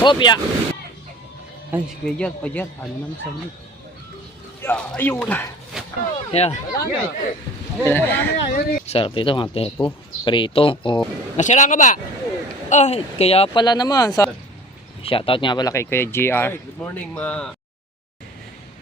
Hopya. Ay, sige, pajar. Ano naman sa ulit? Ayun. Yeah. Sarap ito, mga tepo. Prito. Oh. Nasira ka ba? Ay, kaya pala naman. Shoutout nga pala kay Kuya GR. Good morning, ma.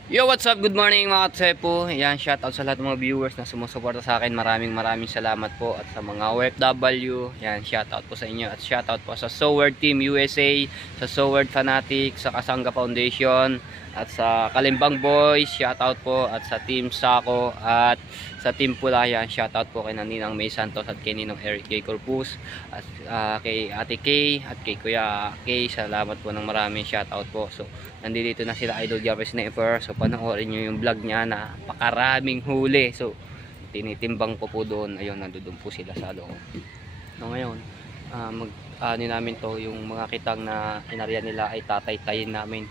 Yo, what's up? Good morning mga tepo. Yan, shoutout sa lahat ng mga viewers na sumusuporta sa akin. Maraming salamat po. At sa mga OFW, yan, shoutout po sa inyo. At shoutout po sa Soward Team USA, sa Soward Fanatic, sa Kasangga Foundation, at sa Kalimbang Boys, shoutout po. At sa Team Sako, at sa Team Pula, yan, shoutout po kay Ninang May Santos at kay Ninong Eric J. Corpus, at kay Ate Kay at kay Kuya Kay. Salamat po ng maraming shoutout po. So, nandito na sila Idol Jumper Sniper. So, panoorin nyo yung vlog niya na pakaraming huli. So, tinitimbang ko po doon. Ayun, nandoon po sila sa loob. No, ngayon, ano namin to, yung mga kitang na inarya nila ay tatay-tayin namin.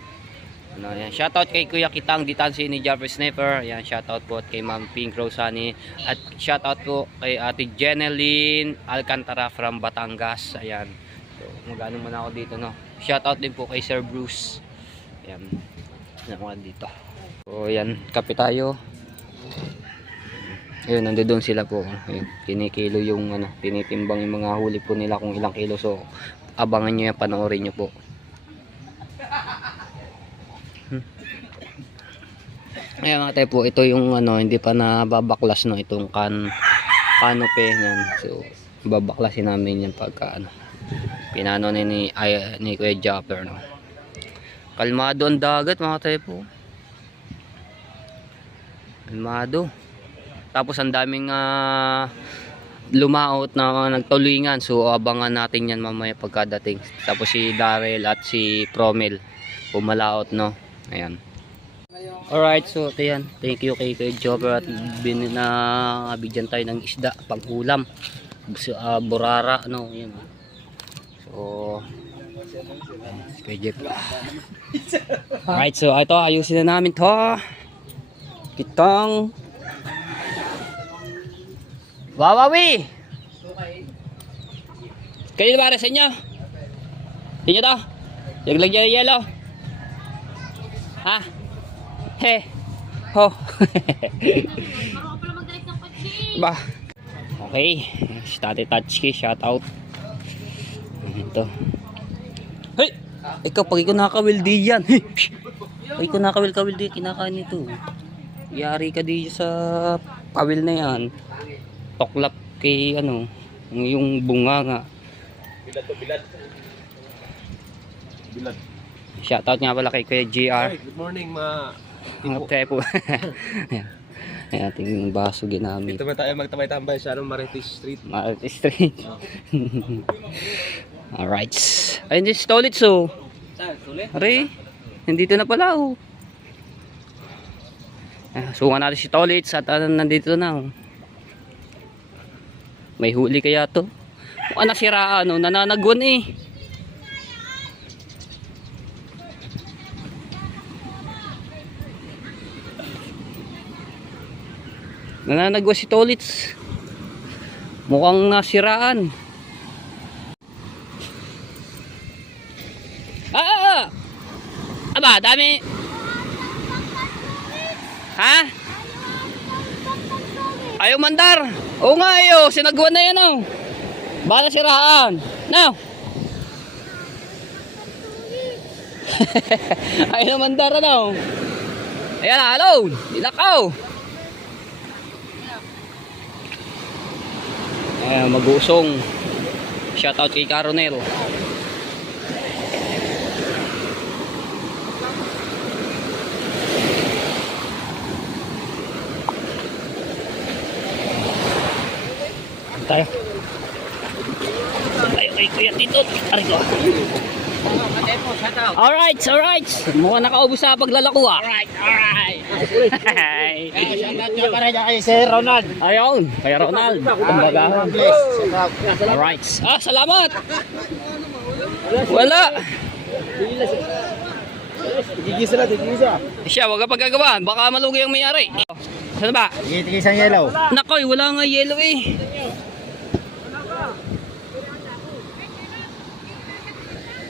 Ano, yan. Shoutout kay Kuya Kitang Ditansi ni Jumper Sniper. Yan, shoutout po kay Ma'am Pink Rosani. At shoutout po kay Ate Jeneline Alcantara from Batangas. Ayan. So, magano muna ako dito, no. Shoutout din po kay Sir Bruce. Ayan. Naman dito. So, yan. Kape tayo. Ayun, nandoon sila po. Ayun, kinikilo yung ano, tinitimbang yung mga huli po nila kung ilang kilo. So, abangan nyo yan, panoorin nyo po. Ayan mga tayo po, ito yung ano, hindi pa nababaklas, no, itong canopy yan. So, babaklasin namin yan pagka ano, pinano ni Kuya Jumper, no. Kalmado ang dagat mga tayo po. Kalmado. Tapos ang daming lumaot na nagtulingan. So abangan natin yan mamaya pagkadating. Tapos si Darrell at si Promel pumalaot, no. Ayan. Alright, so ito yan. Thank you kay Jobber at binabigyan tayo ng isda pang ulam. Burara, no. Ayan. So alright, so ito ayusin na namin to. Kitang Wawawi. Kayo na ba sa inyo? Inyo to? Naglagyan ng yellow? Ha? He. Ho. Ba. Okay. Tate Tatsuki, shout out. Ito. Hey! Ikaw, pag ikaw nakawil di yan. Hey! Pag ikaw nakawil di, kinakain nito. Yari ka di sa kawil na yan. Toklap kay ano, yung bunga nga. Bilad. Shoutout nga pala kay Kuya GR. Hey, good morning, ma. Okay po. Ayan, ating baso ginamit. Dito ba tayo magtambay-tambay sa Marites Street? Marites Street. Alright. Ayun din si Tolitz, oh. Ari, nandito na pala, oh. Sungan natin si Tolitz at nandito na, oh. May huli kaya to? Mukhang nasiraan, oh. Nananagwan, eh. Nananagwa si Tolitz. Mukhang nasiraan. Aba, dami. Ha? Ayaw mandar. Oo nga, ayaw. Sinagwan na yan, oh. Baka nasiraan. Now. Ayaw mandar, ano. Ayan, hello. Ilakaw. Mag-uusong. Shoutout kay Caronel. Tayo. Tayo kay Kuya Tito. Arigo. Alright. Mukhang nakaubos sa paglalako, ah. Alright. Shoutout para kay Sir Ronald. Ayun, kay Ronald. Kumbaga. Alright. Salamat. Wala. Tigisa. Siya, wag ka pagkagawa. Baka malugi ang may-ari. Saan ba? Tigisa ng yellow. Nakoy, wala nga yellow, eh.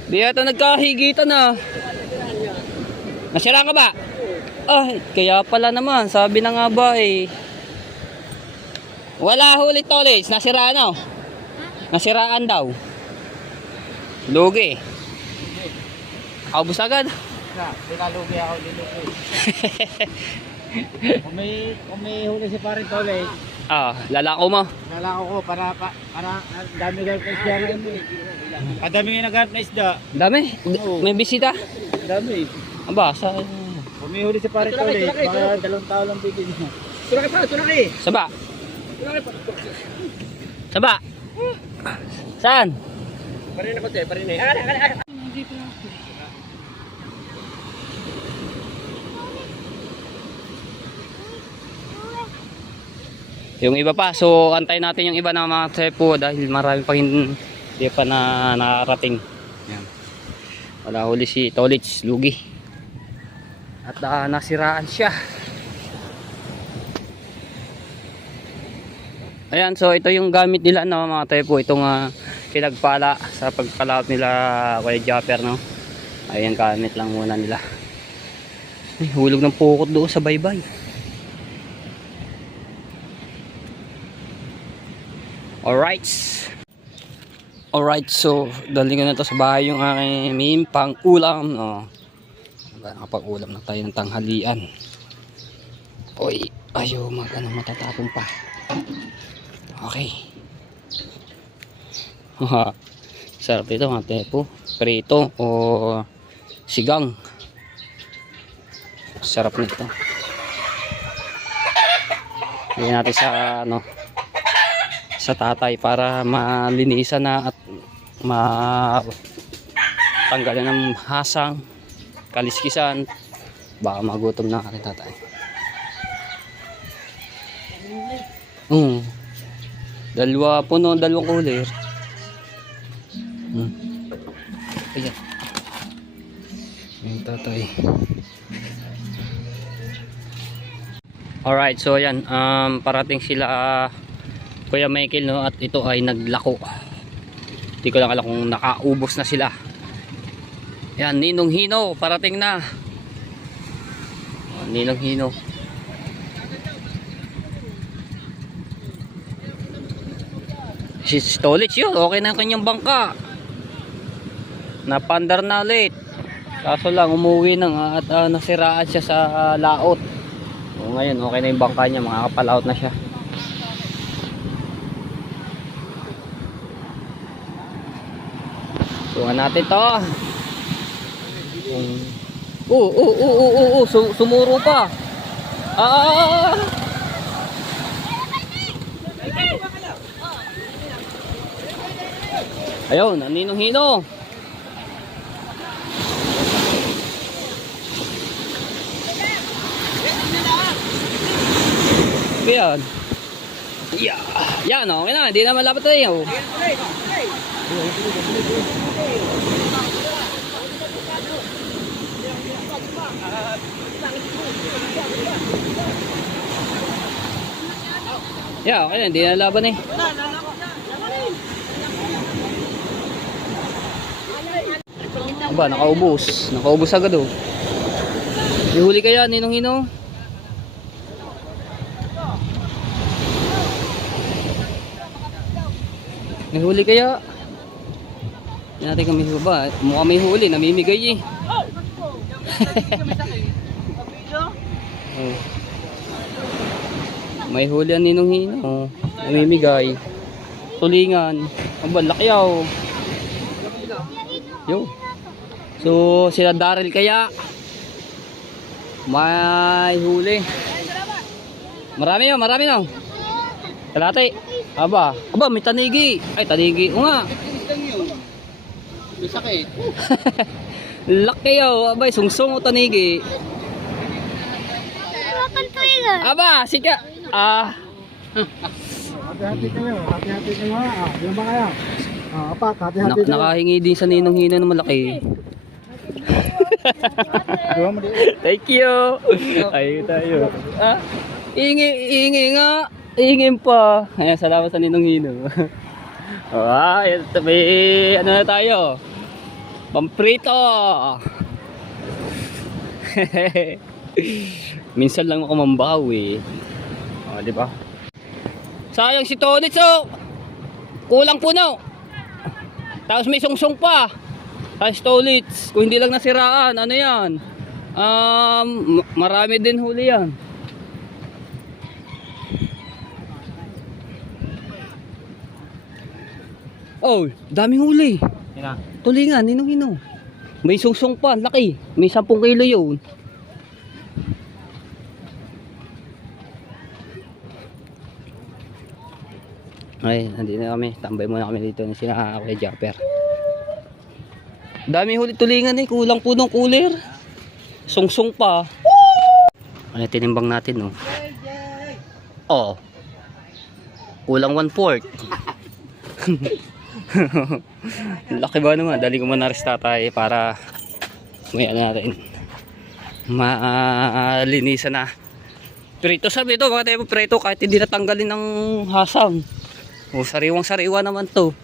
Di ata nagkahigitan na. Nasira ka ba? Ay, kaya pala naman. Sabi na nga ba eh. Wala huli tolits. Nasiraan na. Nasiraan daw. Lugi. Kaubos agad. Di kalugi ako, di lugi. Kung may huli si Paring Tolay, Lalako mo. lalako ko para ang dami ganap na isda ngayon eh. Ang dami ngayon naganap na isda. Dami. May bisita. Ang dami. Aba, sa... Kung may huli si Paring Tolay, baka 2 tao lang bigyan niya. Saba. Saba. Saan? Parin na pati, parin eh. Yung iba pa. So, antayin natin yung iba na mga tsepo dahil marami pa hindi pa na nakarating. Yan. Wala huli si Tolits, lugi. At nasiraan siya. Ayan, so ito yung gamit nila na mga tsepo. Itong pinagpala sa pagkalaot nila Kuya Japper, no? Ayan, gamit lang muna nila. Ay, hulog ng pukot doon sa baybay. Alright, so dali ko na to sa bahay yung aking pang ulam, no. Nakapag-ulam na tayo ng tanghalian. Oy, ayo matatapon pa. Okay. Sarap ito mga tepo. Prito o sigang. Sarap nito. Lagyan natin sa sa tatay para malinisan na at matanggalan ng hasang, kaliskisan. Baka magutom na aking tatay. Dalawang cooler. Ayan. Yung tatay. Alright, so ayan, parating sila Kuya Michael, no, at ito ay naglako. Hindi ko lang alam kung nakaubos na sila. Yan, Ninong Hino parating na. Ninong Hino. Si Tolits yun, okay na ang kanyang bangka. Napandar na ulit. Kaso lang umuwi na nga at nasiraan siya sa laot. So, ngayon okay na yung bangka niya, makakapalaot na siya. Tungan natin to. Sumuro pa. Ayun, Ninong Hino. Yan. Yan, okay na. Hindi na malapit tayo. Yeah, okay na, hindi na laban eh. Aba, nakaubos. Nakaubos agad oh. Ihuli kaya, Ninong Hino? Ihuli kaya? Hindi natin kami ba? Mukhang may huli, namimigay eh. Oh. May huli ang Ninong Hino. Namimigay. Tulingan. Ang balakyaw. Yo. So, sila Daryl kaya may huli. Marami no. Kalate. Aba, may tanigi. Ay, tanigi. O nga. May sakit. Laki yaw. Abay, sungsong o tanigi. Aba, sika. Hati-hati kayo. Hati-hati kayo. Yung ba kaya? Apat, hati-hati kayo. Nakahingi din sa Ninong Hino ng malaki. Thank you. Ay tayo. Ingi nga. Ingin pa. Ayan, salamat sa Ninong Hino. Ayan, may ano na tayo. Pamprito. Minsan lang ako mambawi. Oh, di ba? Sayang si Tony, so kulang puno. Tapos may sungsong pa. Tapos tolits. Kung hindi lang nasiraan, ano yan? Marami din huli yan. Oh, daming huli. Yan na. Tulingan, ninong-hino. May sungsong pa, laki. May 10 kilo yun. Ay, nandito na kami. Tambay muna kami dito ng sina Kuya Japper. Dami huli tulingan eh. Kulang po ng cooler. Sungsong pa. Ano tinimbang natin, no? Oh. Kulang 1/4. Laki ba naman? Dali ko muna rin tatay para may ano natin. Malinisan na. Prito sabi ito. Bakit tayo prito kahit hindi natanggalin ng hasang? O, sariwang sariwa naman to.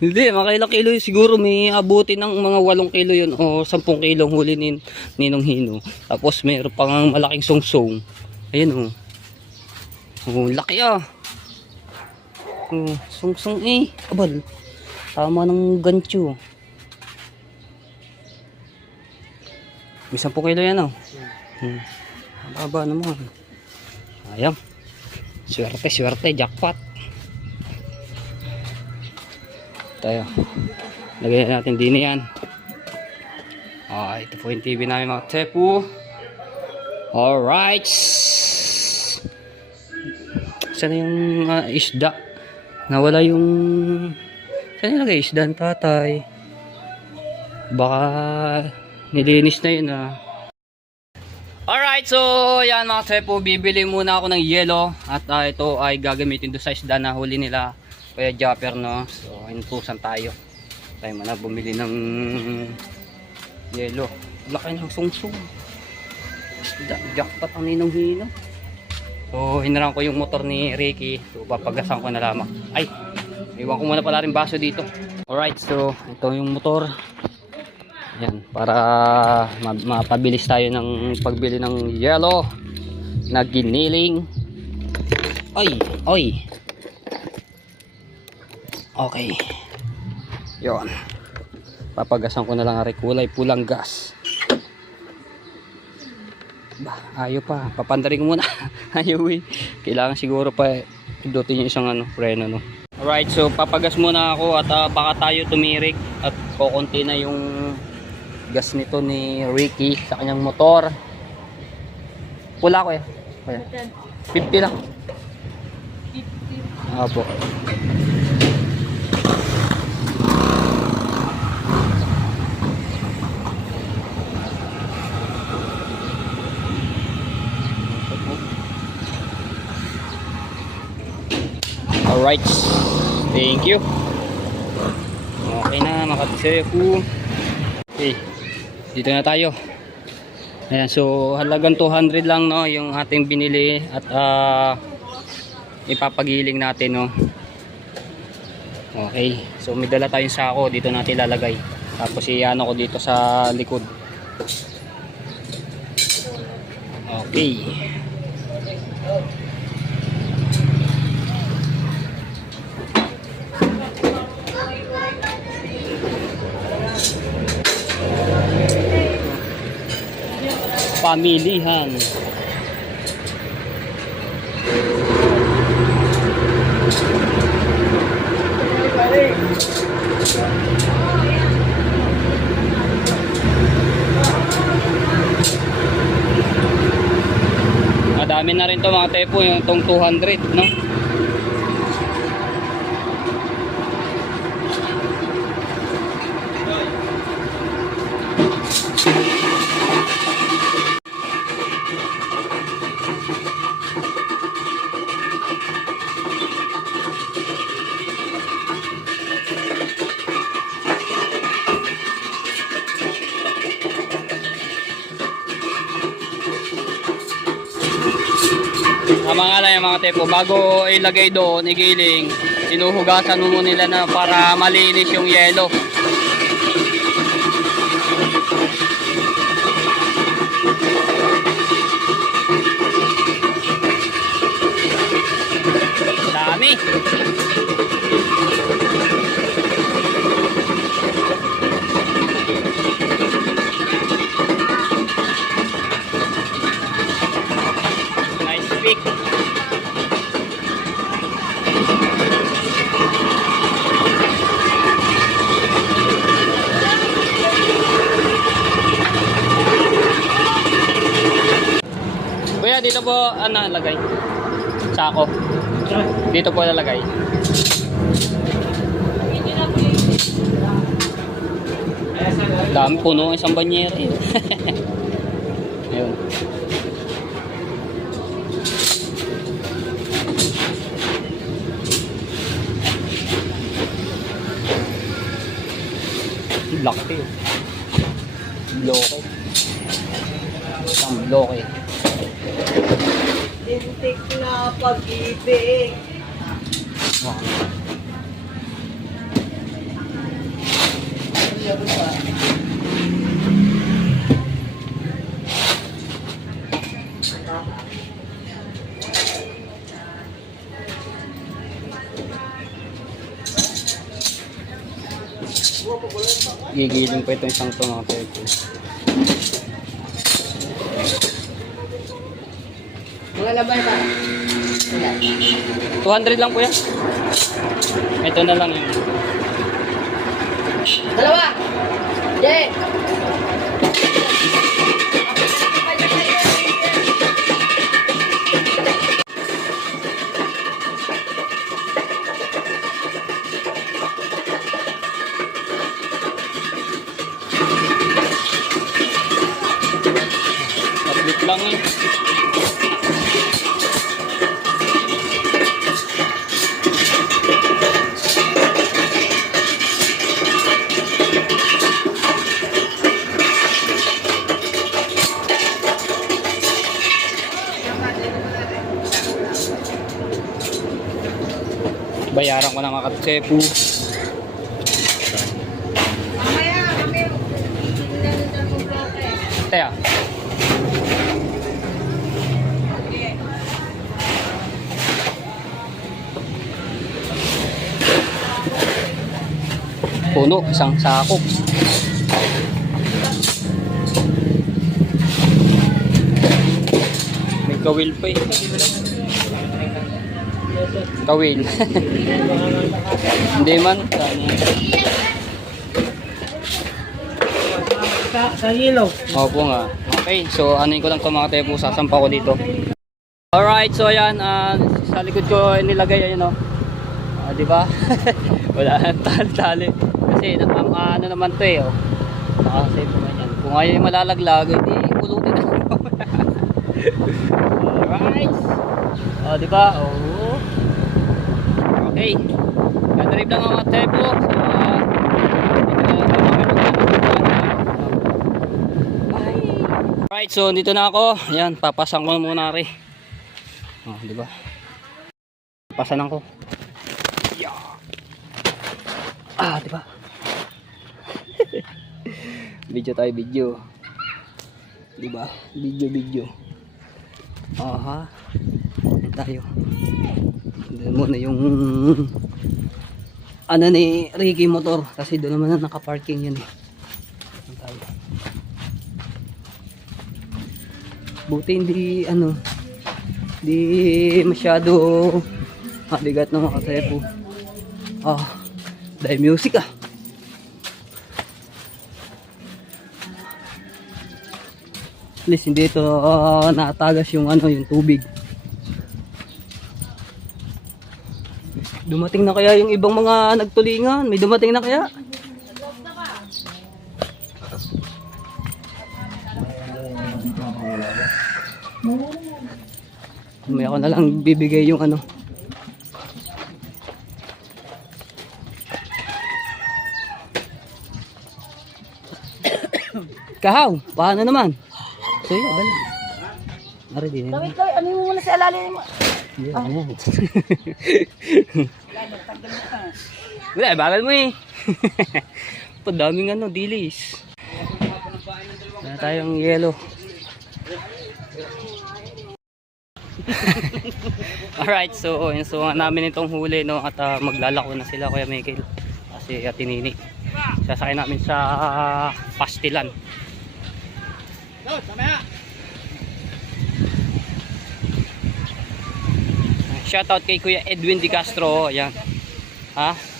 Hindi, mga ilang kilo yun. Siguro may abutin ng mga 8 kilo yun o 10 kilong huli ninong hino. Tapos mayroon pang malaking sungsong. Ayun o. Oh, laki ah. Oh, sungsong eh. Abal. Tama ng gancho. May 10 kilo yan o. Baba naman. Ayun. Swerte, swerte. Jackpot. Tayo. Lagyan natin din yan. Ito po yung TV namin mga tepu. Alright. Sana yung isda. Nawala yung... Saan nilagay isda ng tatay? Baka nilinis na yun ah. Alright, so yan mga tepu. Bibili muna ako ng yelo. At ito ay gagamitin doon sa isda na huli nila Kuya Japper, no? So, inutusan tayo. Tayo muna bumili ng yelo. Laki ng sungsong. Jackpot ang ninong hino. So, hinarang ko yung motor ni Ricky. So, papagasan ko na lamang. Ay, iwan ko muna pala rin baso dito. Alright, so, ito yung motor. Yan, para mapabilis tayo ng pagbili ng yelo na giniling. Ay, ay. Okay. Yon. Papagasan ko na lang ang kulay pulang gas. Bah, ayaw pa. Papandarin ko muna. Ayaw eh. Kailangan siguro pa idutin yung isang preno, no. Alright, so papagas muna ako at baka tayo tumirik at kukunti na yung gas nito ni Ricky sa kanyang motor. Pula ko eh. 50 lang. 50. Apo. Alright, thank you. Okay na, makatisepo. Okay, dito na tayo. Ayan, so halagang 200 lang, no, yung ating binili at ipapagiling natin, no. Okay, so may dala tayong sako, dito natin lalagay. Tapos iano ko dito sa likod. Okay. Pamilihan. Madami na rin to mga tepo, yung tong 200, no? Mga lang yung mga tepo, bago ilagay doon, igiling, Hinuhugasan mo nila na para malinis yung yelo. Dami. Nice pick. Kuya, dito po ano lagay? Sako. Dito po lalagay. Dami puno ng isang banyera eh. Ayun. Laki oh. Bloke. Isang bloke. Lintik na pag-ibig. Wow. Gigiling pa itong isang tomato ito. Mga laban ba? 200 lang po yan. Ito na lang yun. Dalawa! Yeah! Update lang eh. Bayaran ko ng kakatsepu. Mamaya, kami ng bloke. Kaya, puno, isang sako. May kawil pa eh. Kawil. Hindi man. Sa ilaw. Opo nga. Okay, so anin ko lang ito mga tepo, sasampa ko dito. Alright, so ayan, sa likod ko nilagay ayun di ba? Wala nang tali-tali. Kasi ano naman to eh, oh. Naka-save naman yan. Kung ayaw yung malalaglag, hindi pulutin na. Alright. Di ba? Oh. Okay. Kadrib lang mga tepo. Alright, so dito na ako. Ayan, papasang ko muna rin. Di ba? Pasanan ko. Di ba? Video tayo, video. Di ba? Video. Aha. Yan tayo. Doon muna yung ano ni Ricky motor kasi doon naman na naka-parking yun eh. Yan tayo. Buti hindi di masyado mabigat na makatepo. Dahil music at least hindi ito natagas yung yung tubig. Dumating na kaya yung ibang mga nagtulingan? May dumating na kaya? May ako na lang bibigay yung Kahaw, paano naman? So yun, dali. Ari din. Kawit, ano mo muna sa ilalim mo? Yan. Wala, bagal mo eh. Padaming ano, dilis. Wala tayong yelo. Alright, so insuwan namin itong huli, no, at maglalako na sila Kuya Michael kasi Tinini. Sasakay namin sa Pastilan. Shoutout kay Kuya Edwin Di Castro. Ayan. Ha?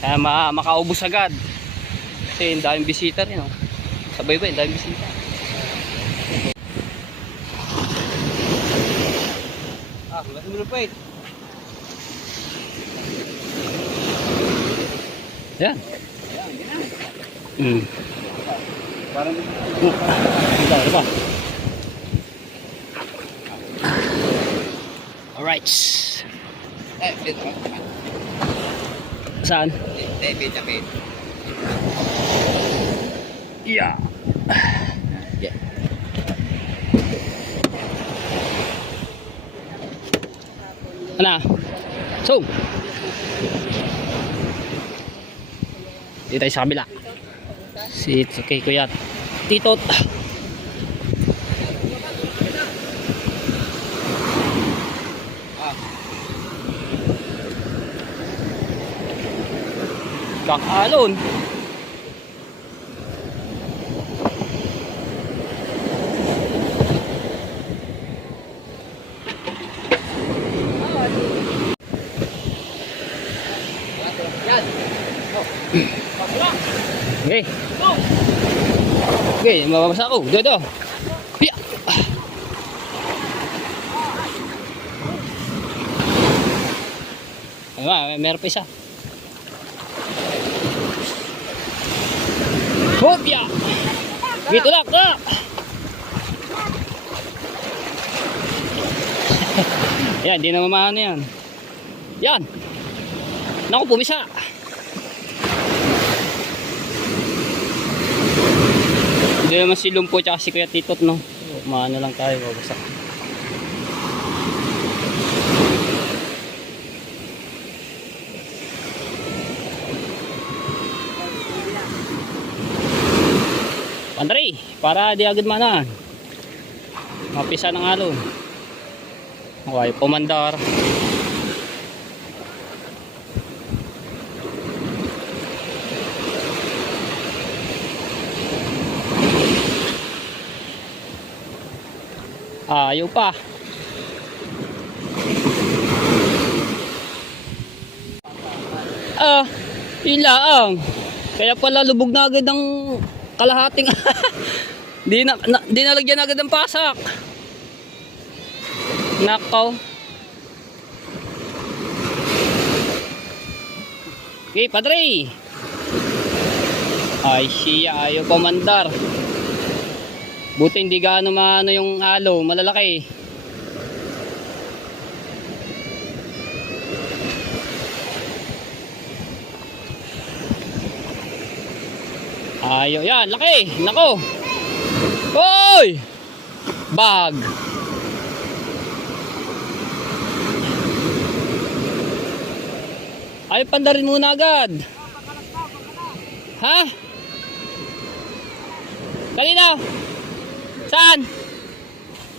Kaya makaubos agad kasi yung daming bisita rin, no? Sabay ba yung daming bisita? Wala sa mulupit. Ayan. Parang Ano ba? Alright. Saan? David. Yeah. Yeah. Ano? So. Dito tayo sa kabila. It's okay kuya. Titot. Kakalon. Okay. Okay, mababasa ako. Dito. Hiya. Meron pa isa. Hopya. Gitu lang. Yan, di na mamahano yan. Yan. Naku, pumisa. Hindi naman si Lumpo tsaka si Kuya Titot, no? Maano lang tayo, babasa. Pandari, para di agad mana. Mapisa ng alon. Okay, pumandar. Ayaw pa. Yun lang. Kaya pala lubog na agad ang kalahating. Di nalagyan agad ng pasak. Nakaw. Okay, padre. Ay, siya ayaw pamandar. Buti hindi gaano maano yung halo, malalaki. Ayaw, yan, laki. Nako. Hoy! Bag. Ayaw pandarin muna agad. Ha? Kanina? Saan?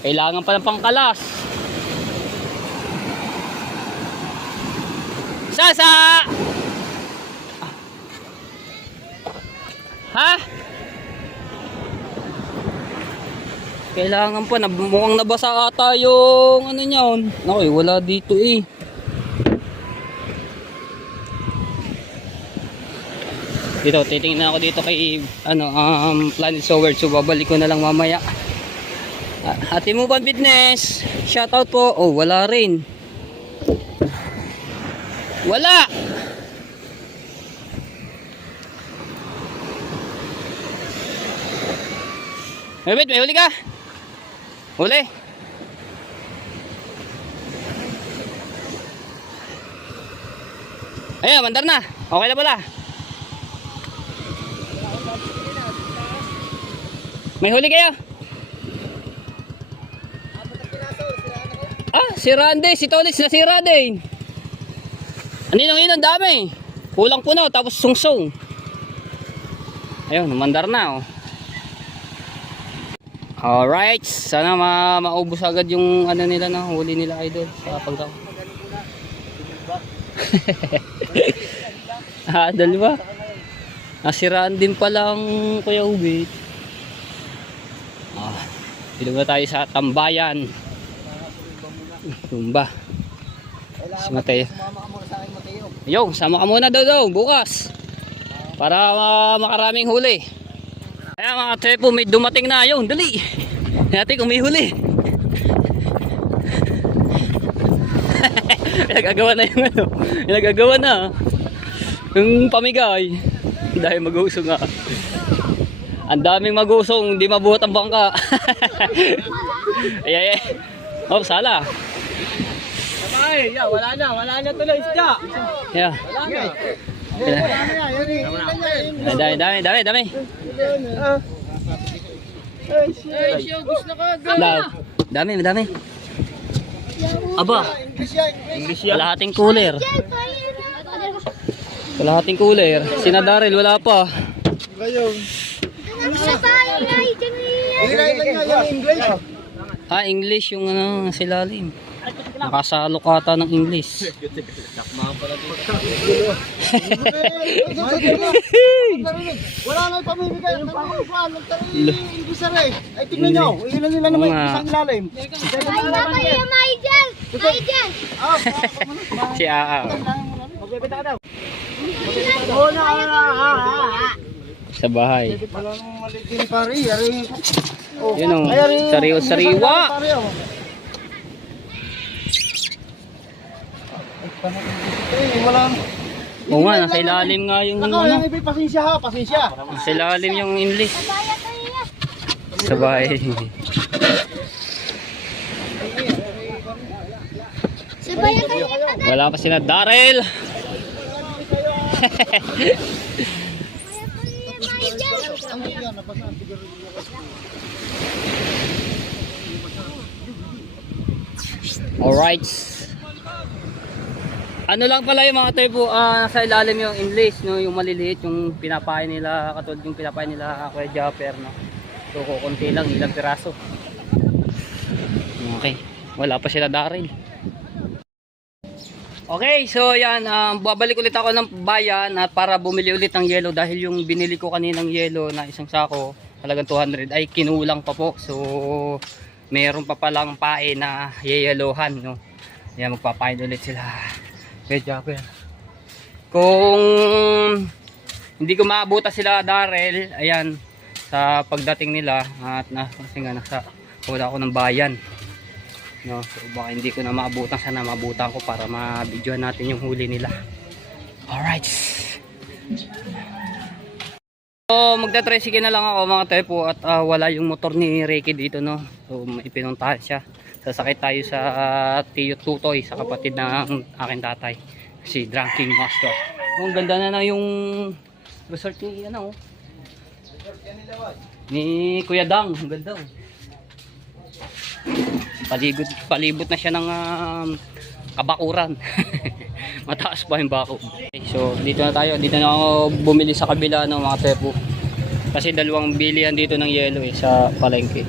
Kailangan pa ng pangkalas. Sa ha? Kailangan pa, mukhang nabasa ata yung ano niyon. Naku, wala dito eh. Dito, titingnan ako dito kay Planet Sower. So babalik ko na lang mamaya. Ate mo ba fitness? Shoutout po. Oh, wala rin. Wala. Mabit, may huli ka? Huli. Ayan, mandar na. Okay na pala. May huli kayo? Ah, sira din. Si Tolis nasira din. Aninong dami. Kulang puno, tapos sungsong. Ayun, namandar na oh. Alright, sana maubos agad yung ano nila na huli nila idol sa pagdaw. Ah, dalawa. Nasiraan din pala ang Kuya Ubit. Ah, bilog na tayo sa tambayan. Tumba. Si Mateo. Yo, sama ka muna daw bukas. Para makaraming huli. Kaya mga trepo, may dumating na yun. Dali. Natin kung may huli. Nagagawa na yung ano. Nagagawa na. Yung pamigay. Dahil mag-usong nga. Ang daming mag-usong. Hindi mabuhat ang bangka. Ay. Oh, sala. Ay, wala na tuloy isda. Yeah. Wala na. Dami. Dami. Aba. Kalahating cooler. Sinadaril wala pa. Ah, English yung ano, silalim. Nakasalok ata ng English. Wala na pamimigay ng pangkuhan. Nagtari-ibisar eh. Ay, tingnan nyo. Ilan nila naman isang ilalim. Si Aa. Magbibita ka daw. Sa bahay. Wala nang maliit din pare. Yun o. Sariwa. Wala. Oo nga, nasa ilalim nga yung Naka, ano. yung pasensya ha, pasensya. Nasa ilalim yung English. Sa bahay. Wala pa sila Darrell. Alright. Ano lang pala yung mga typo, nasa ilalim yung English, no, yung maliliit, yung pinapain nila, katulad yung pinapain nila Kuya Japper, no. So kukunti lang, ilang piraso. Okay, wala pa sila Darrell. Okay, so yan, babalik ulit ako ng bayan at para bumili ulit ng yelo dahil yung binili ko kaninang yelo na isang sako, talagang 200 ay kinulang pa po. So meron pa palang pae na yeyelohan, no. Yan, magpapain ulit sila. Good job, yan. Kung hindi ko maabutan sila Darrell, ayan, sa pagdating nila at kasi nga nasa wala ako ng bayan, no, so baka hindi ko na maabutan, sana maabutan ko para ma-videoan natin yung huli nila. Alright, so magta-tricycle na lang ako mga tepo at wala yung motor ni Ricky dito, no. So ipinuntahan siya, sasakay tayo sa Tiyo Tutoy, sa kapatid ng aking tatay, si Drinking Master. Ang ganda na yung resort ni ano, ni Kuya Dang. Ang ganda oh. Palibot na siya ng kabakuran. Mataas pa yung bako. Okay, so dito na tayo, dito na ako bumili sa kabila ng mga tepo kasi dalawang bilihan dito ng yelo eh, sa palengke.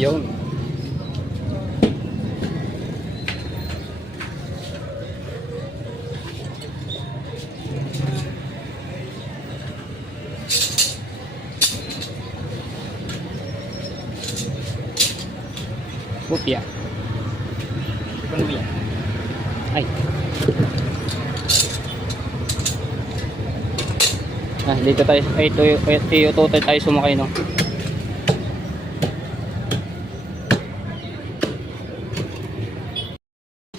Yun. Rupia. Ay. Dito tayo. Ay, Tiyo Tutoy tayo sumakay, no.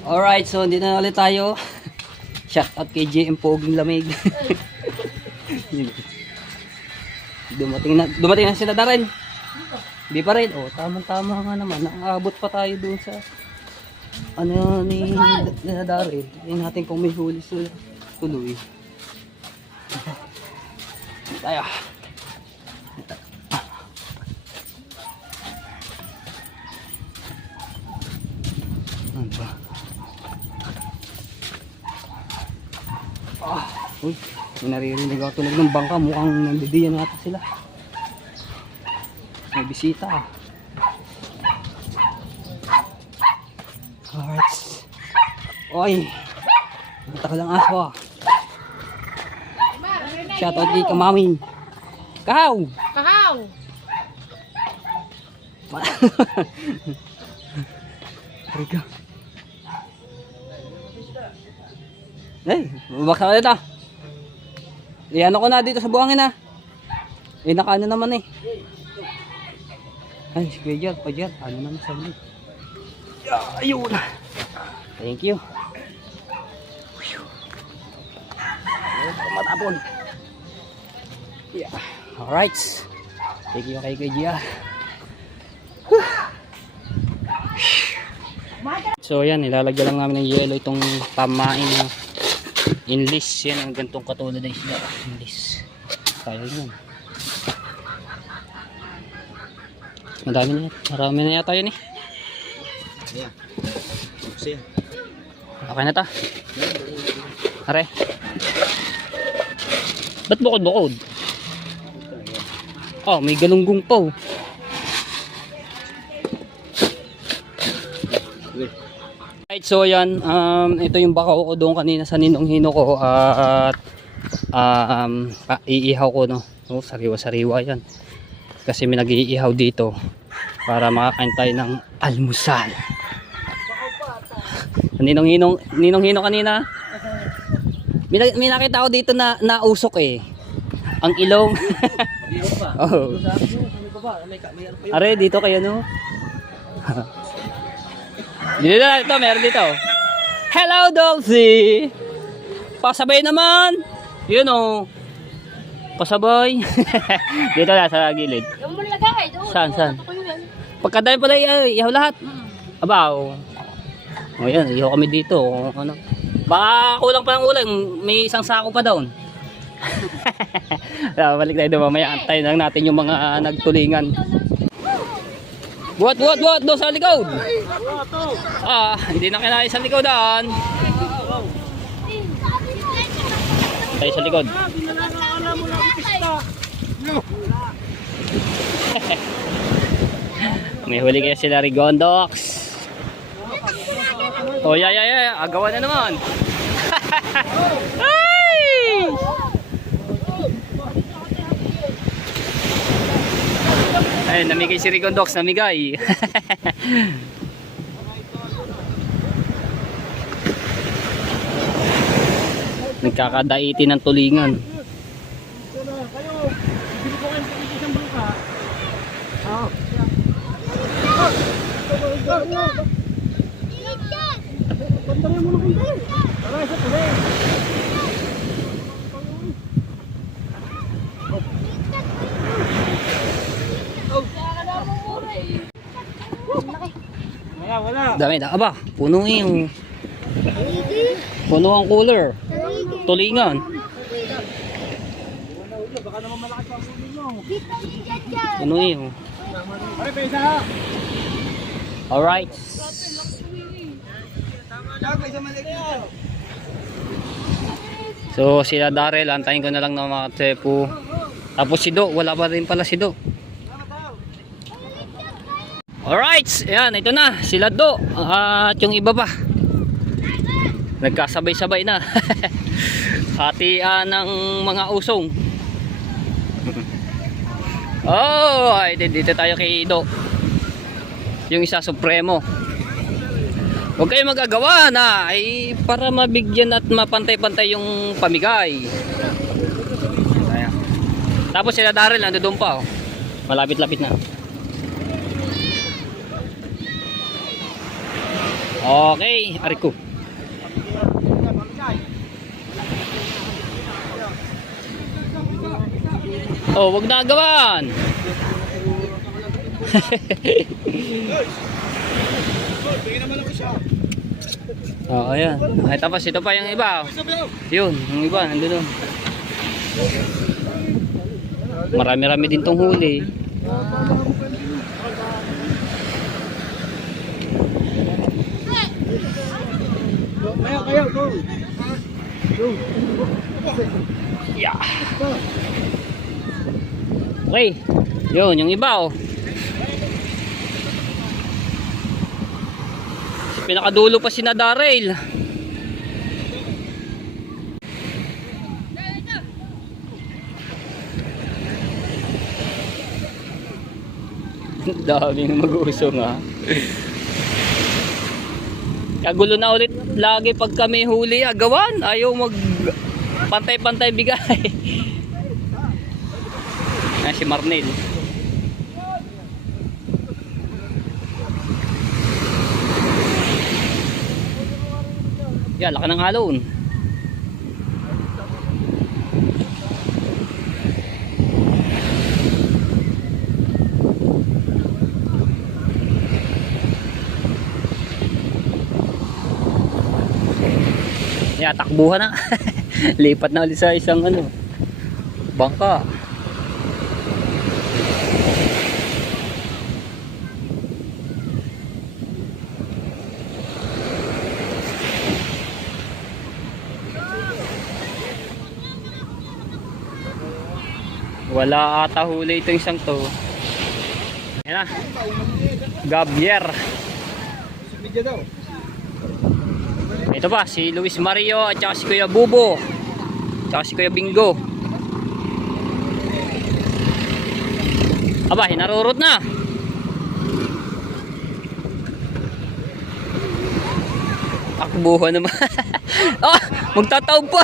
Alright, so dito na ulit tayo. Shout out kay JM Poging Lamig. Dumating na sila Darren. Di pa rin. Oh, tama-tama nga naman. Nakaabot pa tayo doon sa ano ni Darren. Tingnan natin kung may huli sila tuloy. Tayo. Ano ba? Uy, may naririnig ako tunog ng bangka. Mukhang nandidiyan natin sila. May bisita. Alright. Oy, taka lang aso. Shoutout kay Kamami. Kahaw! Kahaw! Riga. Bubaksa ka dito. Iyan ako na dito sa buhangin ha. Nakaano naman eh. Ay, sige dyan, pa dyan. Ano naman sa ulit. Ayun. Thank you. Matapon. Yeah. Alright. Thank you kay Gia. So yan, ilalagyan lang namin ng yellow itong tamain na inlist. Yan ang gantong katulad ng isda. Inlist. Kaya yun. Marami na yata yun eh. Yeah. Kasi. Okay na ta. Are. Ba't bukod-bukod? Oh, may galunggong pa oh. Right, so yan, ito yung bakaw ko doon kanina sa ninong-hino ko at iihaw ko no. Oh, sariwa-sariwa yan. Kasi may nag-iihaw dito para makakain tayo ng almusal. Ninong-hino kanina. May nakita ko dito na nausok eh. Ang ilong. Oh. Are, dito kayo no. Dito na, ito, meron dito. Hello, Dolphy! Pasabay naman! Yun o. Pasabay. Dito na, sa gilid. Yung mo lagay, doon. Saan? Pagkadami pala, ihaw lahat. Abaw. O yan, ihaw kami dito. Ano? Baka kulang pa ng ulam. May isang sako pa doon. Balik tayo doon. Mamaya antayin lang natin yung mga nagtulingan. Buat doon sa likod. Hindi na kinain sa likodan. Tayo sa likod. May huli kaya sila Rigondox. Oh, yeah. Agawan na naman. Ay! Ay, namigay si Rigondox, namigay. Nagkakadaiti ng tulingan. Wala. Dami na. Aba, puno yung puno ang cooler. Tulingan. Baka naman malakas ang puno nyo. Puno yung. Ay, pesa ha. Alright. So sila Darrell, antayin ko na lang ng mga tsepo. Tapos si Do, wala pa rin pala si Do. Alright, ayan, ito na, sila Do. At yung iba pa nagkasabay-sabay na. Hatian ng mga usong. Oh, dito tayo kay Do. Yung isa supremo. Huwag kayo magagawa na ay para mabigyan at mapantay-pantay yung pamigay. Ayan. Tapos sila Darrell nandoon pa oh. Malapit-lapit na. Okay, ariko. Oh, wag na agawan. Oh, ayan. Ay, tapos ito pa yung iba. Yun, yung iba, nandun. Marami-rami din tong huli. Okay. Yun, yung iba oh. Pinakadulo pa si Darrell. Daming mag-uusong ha. Kagulo na ulit lagi pag kami huli agawan. Ayaw mag pantay-pantay bigay. Ayan si Marnel. Yan, laka ng alon. Yan, takbuhan na. Lipat na ulit sa isang ano, bangka. Wala ata huli itong isang to. Ayan na. Gabier. Ito pa, si Luis Mario at saka si Kuya Bubo. At saka si Kuya Bingo. Aba, hinarurot na. Takbuhan naman. Ah, magtataob pa.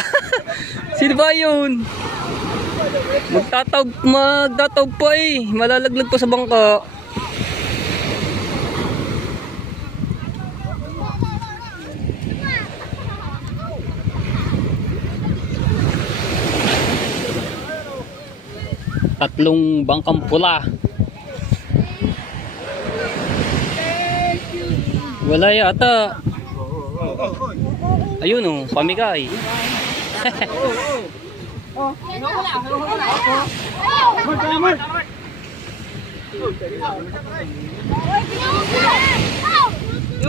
Sino ba yun? Magtataob pa eh. Malalaglag pa sa bangka. Tatlong bangkang pula. Wala yata. Ayun oh, pamigay.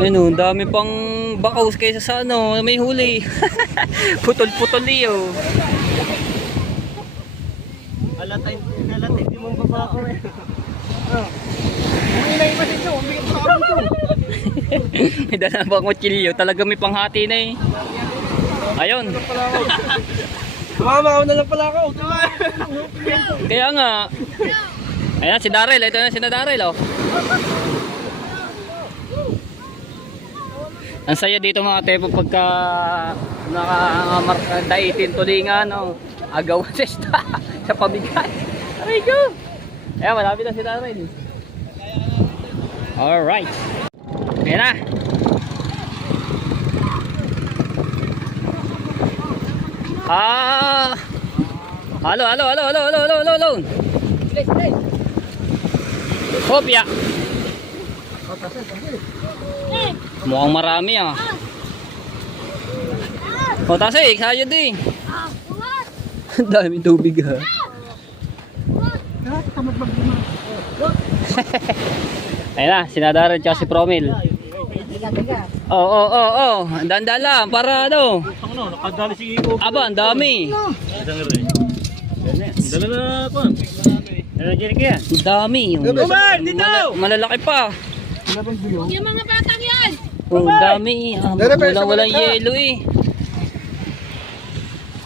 Ayun, dami pang bakaws kaysa sa ano, may huli. Putol-putol iyo. Alatay, di mong baba ko eh. May naimasin nyo, may kapakabang ko. May dala bang kutsilyo, talaga may panghati na eh. Ayun. Mama, na lang pala ako. Kaya nga. Ayan si Darrell, ito na si Darrell oh. Ang saya dito mga tepo pagka naka-daitin tulingan oh. Agawan sa pabigay. Aray ko. Ayan, malapit na si Darrell. Alright. Ayan na. Ah. Halo. Hopya. Mukhang marami ah. O tasik, sayo din. Ang daming tubig ha. Ayun na, sinadaran tsaka si Promil. Oo. Dandan lang para ano. Ano, nakadali si Ibo. Aba, ang dami. Dala na po. Dala dyan kaya. Ang dami. Umar, dito! Malalaki pa. Yung mga batang yan! Ang dami. Walang yelo eh.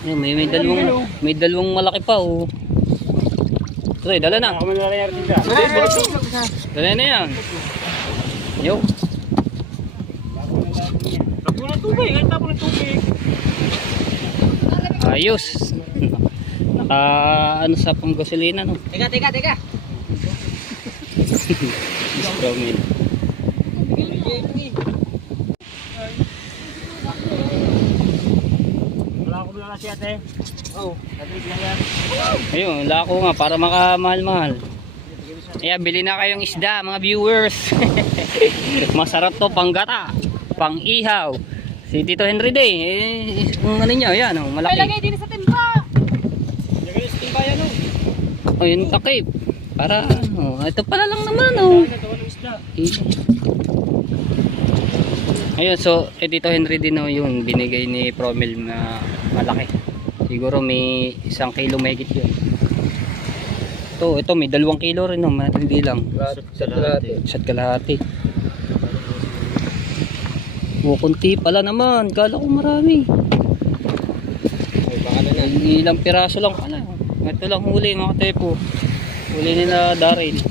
Ayun, may dalawang malaki pa oh. Sige, dala na. Ako mangyayari dito. Dala na yan. Yo. Tapo ng tubig, ay tapo ng tubig. Ayos. Ano sa panggasolina no? Teka. Promil. Wala ako muna si ate. Oo. Ayun, lako nga para makamahal-mahal. Kaya bili na kayong isda mga viewers. Masarap to panggata, pang ihaw. Si Tito Henry Day, ano niya, yan oh, malaki. Ilagay din sa timba! Lagay sa timbayan no. Oh, yun takip. Para ano, ito pala lang naman oh. Ayun, so Tito Henry din oh, yun binigay ni Promil na malaki. Siguro may 1 kilo mahigit yun. Ito may 2 kilo rin, no? Hindi lang. Isa't kalahati. Kunti pala naman. Kala ko marami. Ilang piraso lang pala. Ito lang huli mga katepo. Huli nila Daryl.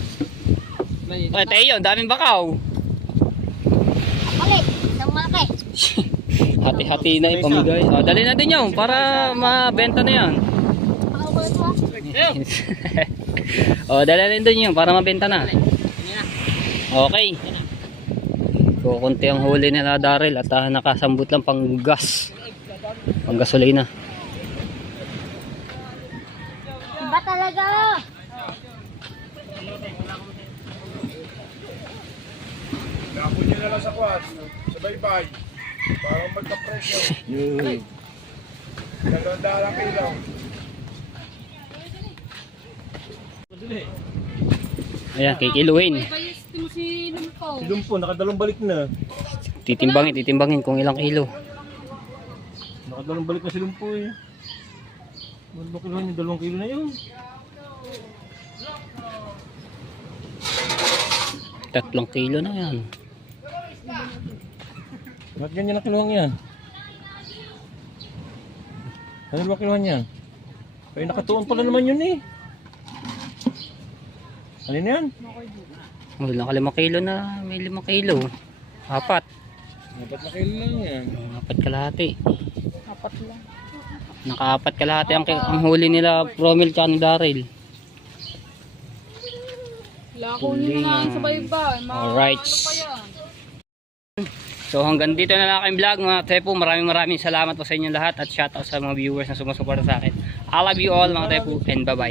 Ay, tayo, daming bakaw. Palit. Isang malaki. Hati-hati na ipamigay. Dali na din yun para mabenta na yan. Pakaukulit mo. Dali na din yun para mabenta na. Okay. Kukunti ang huli nila Daryl at nakasambot lang pang gas. Pang gasolina. Iba talaga. Kapon nyo na lang sa kwan, sa baybay. Para magka-presyo. Naganda lang kayo. Ayan, kikiluhin. Bayas mo si Lumpo. Si Lumpo, nakadalong balik na. Titimbangin kung ilang kilo. Nakadalong balik na si Lumpo eh. 2 kilo yun, 2 kilo na yun. 3 kilo na yan. Bakit ganyan ang kiluhan yan? Ano ba kiluhan yan? Kaya nakatuon pala naman yun eh. Alin yan? Wala ka 5 kilo na. May 5 kilo. 4. 4 na kilo lang yan. 4 kalahati. 4 lang. Naka-4 kalahati ang huli nila Romel tsaka ni Daryl. Lako nyo nga sa baybay. Alright. So hanggang dito na lang aking vlog mga tepo. Maraming salamat po sa inyo lahat at shoutout sa mga viewers na sumusuporta sa akin. I love you all mga tepo and bye bye.